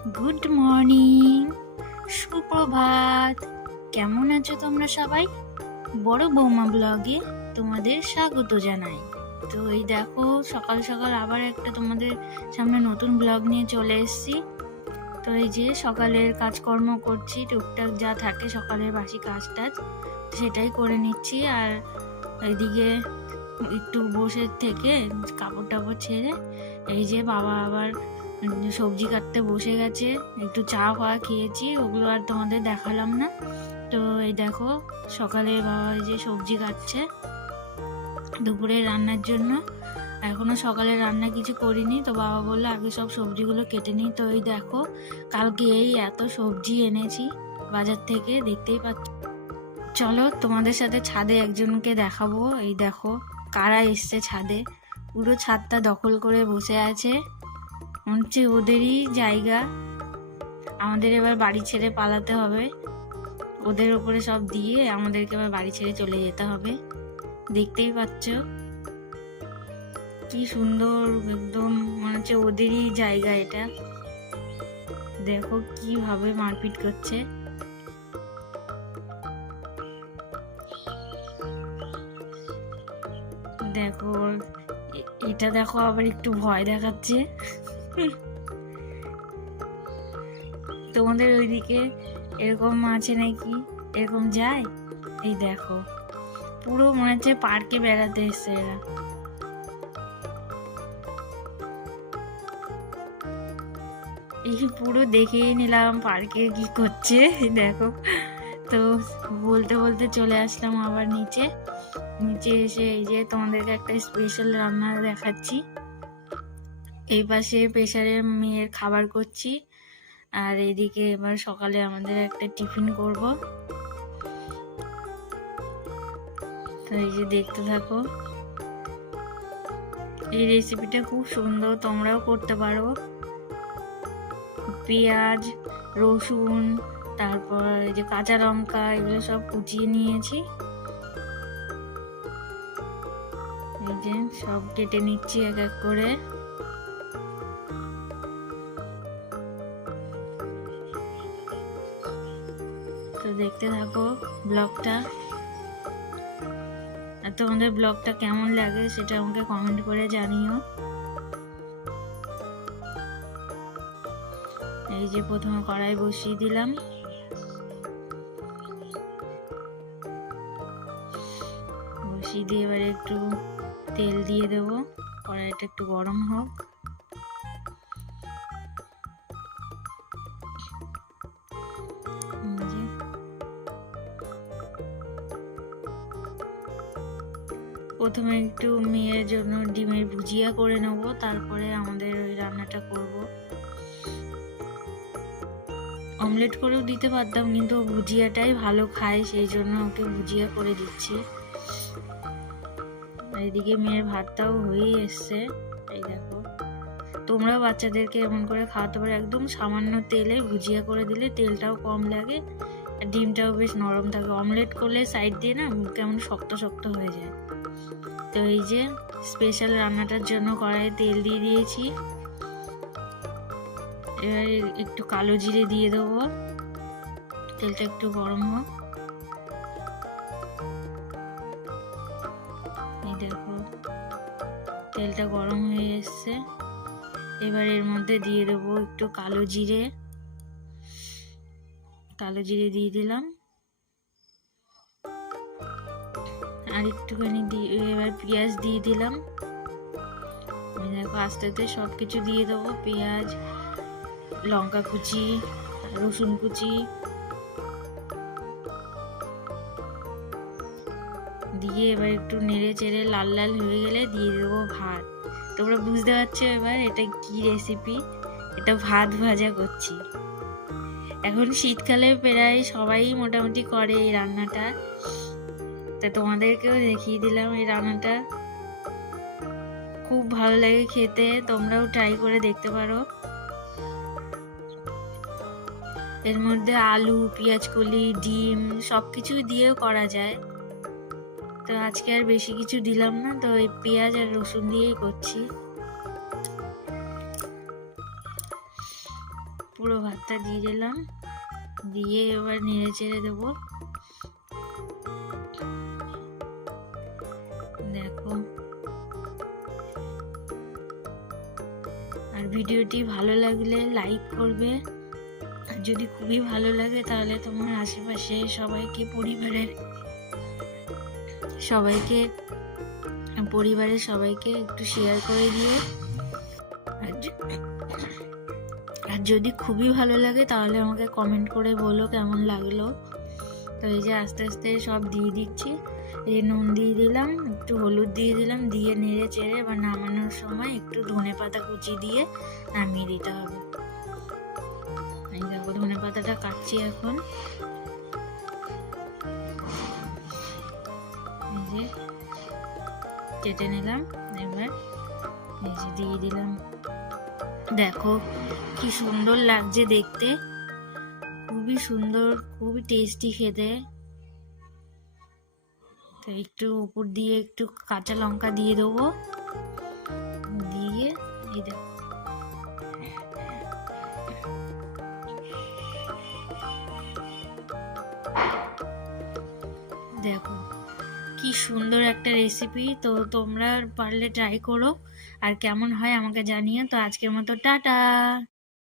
Good morning, সুপ্রভাত। কেমন আছো তোমরা সবাই? বড় বৌমা ব্লগে তোমাদের স্বাগত জানাই। তো এই দেখো, সকাল সকাল আবার একটা তোমাদের সামনে নতুন ব্লগ নিয়ে চলে এসেছি। তো এই যে সকালের কাজকর্ম করছি, টুকটাক যা থাকে সকালের বাসি কাজ টাজ সেটাই করে নিচ্ছি। আর এইদিকে একটু বসে থেকে কাপড় টাপড় ছেড়ে এই যে বাবা আবার সবজি কাটতে বসে গেছে। একটু চা খাওয়া খেয়েছি, ওগুলো আর তোমাদের দেখালাম না। তো এই দেখো সকালে বাবা এই যে সবজি কাটছে দুপুরে রান্নার জন্য। এখনো সকালে রান্না কিছু করিনি, তো বাবা বললো আগে সব সবজিগুলো কেটে নিই। তো এই দেখো কালকে এই এত সবজি এনেছি বাজার থেকে, দেখতেই পাচ্ছ। চলো তোমাদের সাথে ছাদে একজনকে দেখাবো। এই দেখো কারা এসছে ছাদে, পুরো ছাদটা দখল করে বসে আছে, হচ্ছে ওদেরই জায়গা। আমাদের এবার বাড়ি ছেড়ে পালাতে হবে, ওদের ওপরে সব দিয়ে আমাদেরকে এবার বাড়ি ছেড়ে চলে যেতে হবে। দেখতেই পাচ্ছ কি সুন্দর, একদম মনে হচ্ছে ওদেরই জায়গা এটা। দেখো কিভাবে মারপিট করছে। দেখো এটা দেখো আবার একটু ভয় দেখাচ্ছে। তোমাদের ওইদিকে এরকম আছে নাকি, এরকম যায়? এই দেখো পুরো মনে হচ্ছে পার্কে বেড়াতে এসছে এরা। এই পুরো দেখেই নিলাম পার্কে কি করছে। দেখো, তো বলতে বলতে চলে আসলাম আবার নিচে। নিচে এসে এই যে তোমাদেরকে একটা স্পেশাল রান্না দেখাচ্ছি। এই পাশে প্রেসারে মেয়ের খাবার করছি, আর এইদিকে এবার সকালে আমাদের একটা টিফিন করব। তো এই যে দেখতে থাকো, এই রেসিপিটা খুব সুন্দর, তোমরাও করতে পারো। পেঁয়াজ, রসুন, তারপর এই যে কাঁচা লঙ্কা, এগুলো সব কুচিয়ে নিয়েছি। এই যে সব কেটে নিচ্ছি এক এক করে। তো দেখতে থাকো ব্লগটা। আর তোমাদের ব্লগটা কেমন লাগে সেটা আমাকে কমেন্ট করে জানিও। এই যে প্রথমে কড়াই বসিয়ে দিলাম, বসিয়ে দিয়ে এবারে একটু তেল দিয়ে দেবো, কড়াইটা একটু গরম হোক। প্রথমে একটু মেয়ের জন্য ডিমের ভুজিয়া করে নেবো, তারপরে আমাদের ওই রান্নাটা করব। অমলেট করেও দিতে পারতাম, কিন্তু ভুজিয়াটাই ভালো খায়, সেই জন্য ওকে ভুজিয়া করে দিচ্ছি। এইদিকে মেয়ের ভাতটাও হয়েই এসছে। এই দেখো, তোমরাও বাচ্চাদেরকে এমন করে খাওয়াতে পারো, একদম সামান্য তেলে ভুজিয়া করে দিলে তেলটাও কম লাগে আর ডিমটাও বেশ নরম থাকে। অমলেট করলে সাইড দিয়ে না কেমন শক্ত শক্ত হয়ে যায়। তো এই যে স্পেশাল রান্নাটার জন্য কড়াইয়ে তেল দিয়ে দিয়েছি। এবার একটু কালো জিরে দিয়ে দেবো, তেলটা একটু গরম হোক। এই দেখো তেলটা গরম হয়ে এসছে। এবার এর মধ্যে দিয়ে দেবো একটু কালো জিরে, কালো জিরে দিয়ে দিলাম। আর একটুখানি এবার পেঁয়াজ দিয়ে দিলাম। দেখো আস্তে আস্তে সব কিছু দিয়ে দেবো, পেঁয়াজ, লঙ্কা কুচি, রসুন কুচি দিয়ে এবার একটু নেড়ে চেড়ে লাল লাল হয়ে গেলে দিয়ে দেবো ভাত। তোমরা বুঝতে পারছো এবার এটা কি রেসিপি? এটা ভাত ভাজা করছি। এখন শীতকালে প্রায় সবাই মোটামুটি করে এই রান্নাটা, তা তোমাদেরকেও দেখিয়ে দিলাম। এই রান্নাটা খুব ভালো লাগে খেতে, তোমরাও ট্রাই করে দেখতে পারো। এর মধ্যে আলু, পেঁয়াজ কলি, ডিম সবকিছু দিয়েও করা যায়। তো আজকে আর বেশি কিছু দিলাম না, তো এই পেঁয়াজ আর রসুন দিয়েই করছি। পুরো ভাতটা দিয়ে দিলাম, দিয়ে এবার নেড়ে চেড়ে দেবো। দেখো, আর ভিডিওটি ভালো লাগলে লাইক করবে, আর যদি খুবই ভালো লাগে তাহলে তোমার আশেপাশে সবাইকে, পরিবারের সবাইকে একটু শেয়ার করে দিও। আর যদি খুবই ভালো লাগে তাহলে আমাকে কমেন্ট করে বলো কেমন লাগলো। তো এই যে আস্তে আস্তে সব দিয়ে দিচ্ছি। এই যে নুন দিয়ে দিলাম, একটু হলুদ দিয়ে দিলাম, দিয়ে নেড়ে চেড়ে এবার নামানোর সময় একটু ধনেপাতা কুচি দিয়ে নামিয়ে দিতে হবে। এই দেখো ধনেপাতাটা কাটছি এখন। এই যে কেটে নিলাম, এবার এই যে দিয়ে দিলাম। দেখো কি সুন্দর লাগছে দেখতে, খুবই সুন্দর, খুবই টেস্টি খেতে। তো একটু উপর দিয়ে একটু কাঁচা লঙ্কা দিয়ে দেবো, দিয়ে এই দেখো কি সুন্দর একটা রেসিপি। তো তোমরা পারলে ট্রাই করো, আর কেমন হয় আমাকে জানিও। তো আজকের মতো টাটা।